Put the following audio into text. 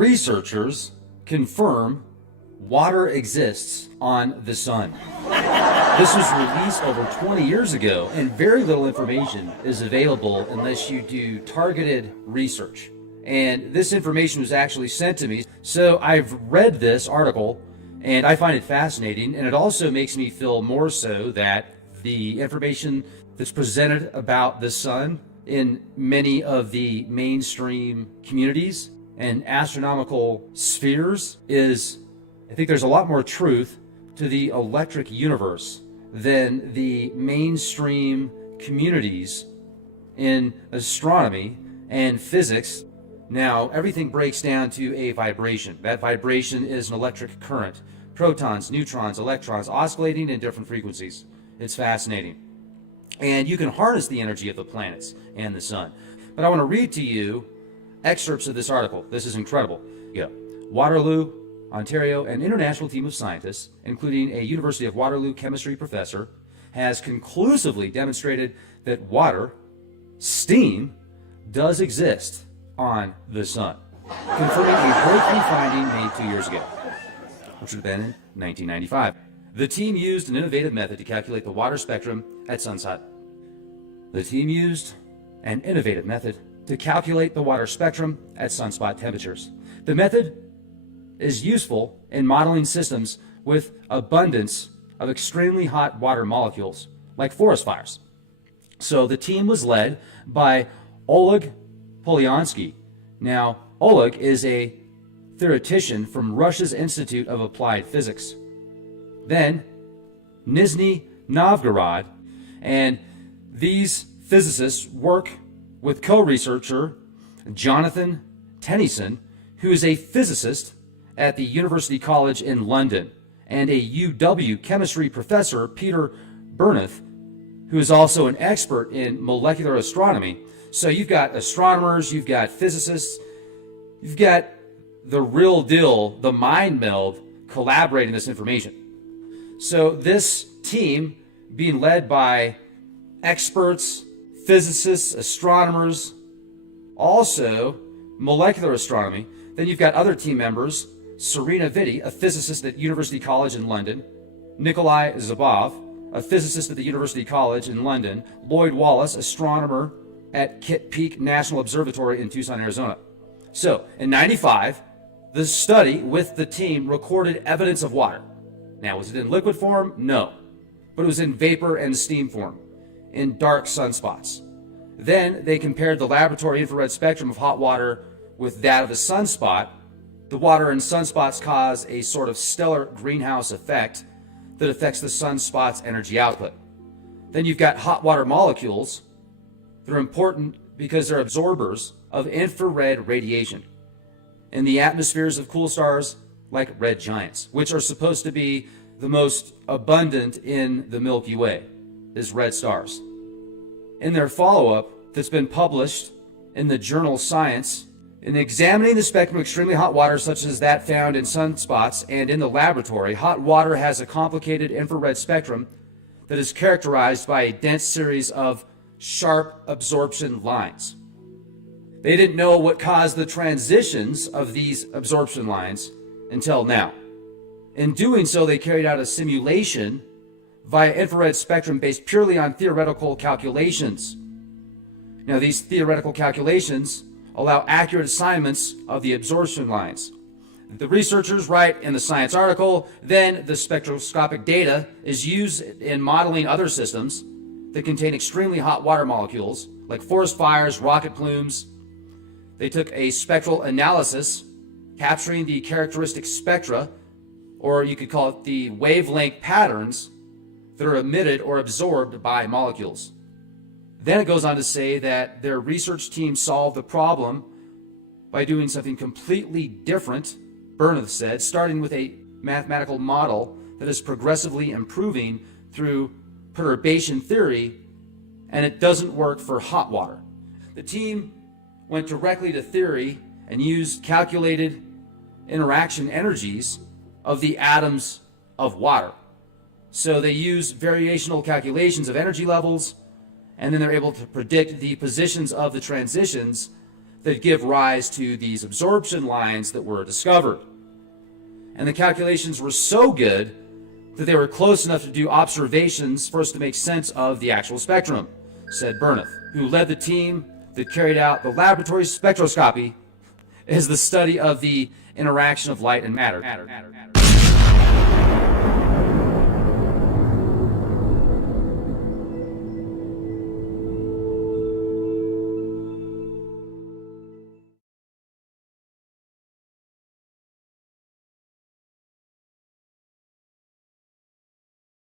researchers confirm water exists on the sun. This was released over 20 years ago, and very little information is available unless you do targeted research. And this information was actually sent to me. So I've read this article, and I find it fascinating, and it also makes me feel more so that the information that's presented about the sun in many of the mainstream communities and astronomical spheres is, I think there's a lot more truth to the electric universe than the mainstream communities in astronomy and physics. Now, everything breaks down to a vibration. That vibration is an electric current. Protons, neutrons, electrons oscillating in different frequencies. It's fascinating. And you can harness the energy of the planets and the sun. But I want to read to you excerpts of this article. This is incredible. Waterloo, Ontario, an international team of scientists, including a University of Waterloo chemistry professor, has conclusively demonstrated that water, steam, does exist on the sun, confirming a breakthrough finding made 2 years ago, which would have been in 1995. The team used an innovative method to calculate the water spectrum at sunset. The team used an innovative method to calculate the water spectrum at sunspot temperatures. The method is useful in modeling systems with abundance of extremely hot water molecules, like forest fires. So the team was led by Oleg Polyansky. Now, Oleg is a theoretician from Russia's Institute of Applied Physics. Then, Nizhny Novgorod, and these physicists work with co-researcher Jonathan Tennyson, who is a physicist at the University College in London, and a UW chemistry professor, Peter Berneth, who is also an expert in molecular astronomy. So you've got astronomers, you've got physicists, you've got the real deal, the mind meld, collaborating this information. So this team, being led by experts, physicists, astronomers, also molecular astronomy. Then you've got other team members, Serena Vitti, a physicist at University College in London, Nikolai Zubov, a physicist at the University College in London, Lloyd Wallace, astronomer at Kitt Peak National Observatory in Tucson, Arizona. So in 95, the study with the team recorded evidence of water. Now, was it in liquid form? No. But it was in vapor and steam form, in dark sunspots. Then they compared the laboratory infrared spectrum of hot water with that of a sunspot. The water in sunspots cause a sort of stellar greenhouse effect that affects the sunspot's energy output. Then you've got hot water molecules that are important because they're absorbers of infrared radiation in the atmospheres of cool stars like red giants, which are supposed to be the most abundant in the Milky Way, is red stars. In their follow-up that's been published in the journal Science, in examining the spectrum of extremely hot water such as that found in sunspots and in the laboratory, hot water has a complicated infrared spectrum that is characterized by a dense series of sharp absorption lines. They didn't know what caused the transitions of these absorption lines until now. In doing so, they carried out a simulation via infrared spectrum based purely on theoretical calculations. Now, these theoretical calculations allow accurate assignments of the absorption lines. The researchers write in the Science article, then the spectroscopic data is used in modeling other systems that contain extremely hot water molecules, like forest fires, rocket plumes. They took a spectral analysis capturing the characteristic spectra, or you could call it the wavelength patterns that are emitted or absorbed by molecules. Then it goes on to say that their research team solved the problem by doing something completely different, Berneth said, starting with a mathematical model that is progressively improving through perturbation theory, and it doesn't work for hot water. The team went directly to theory and used calculated interaction energies of the atoms of water. So they use variational calculations of energy levels, and then they're able to predict the positions of the transitions that give rise to these absorption lines that were discovered. And the calculations were so good that they were close enough to do observations for us to make sense of the actual spectrum, said Burneth, who led the team that carried out the laboratory spectroscopy as the study of the interaction of light and matter.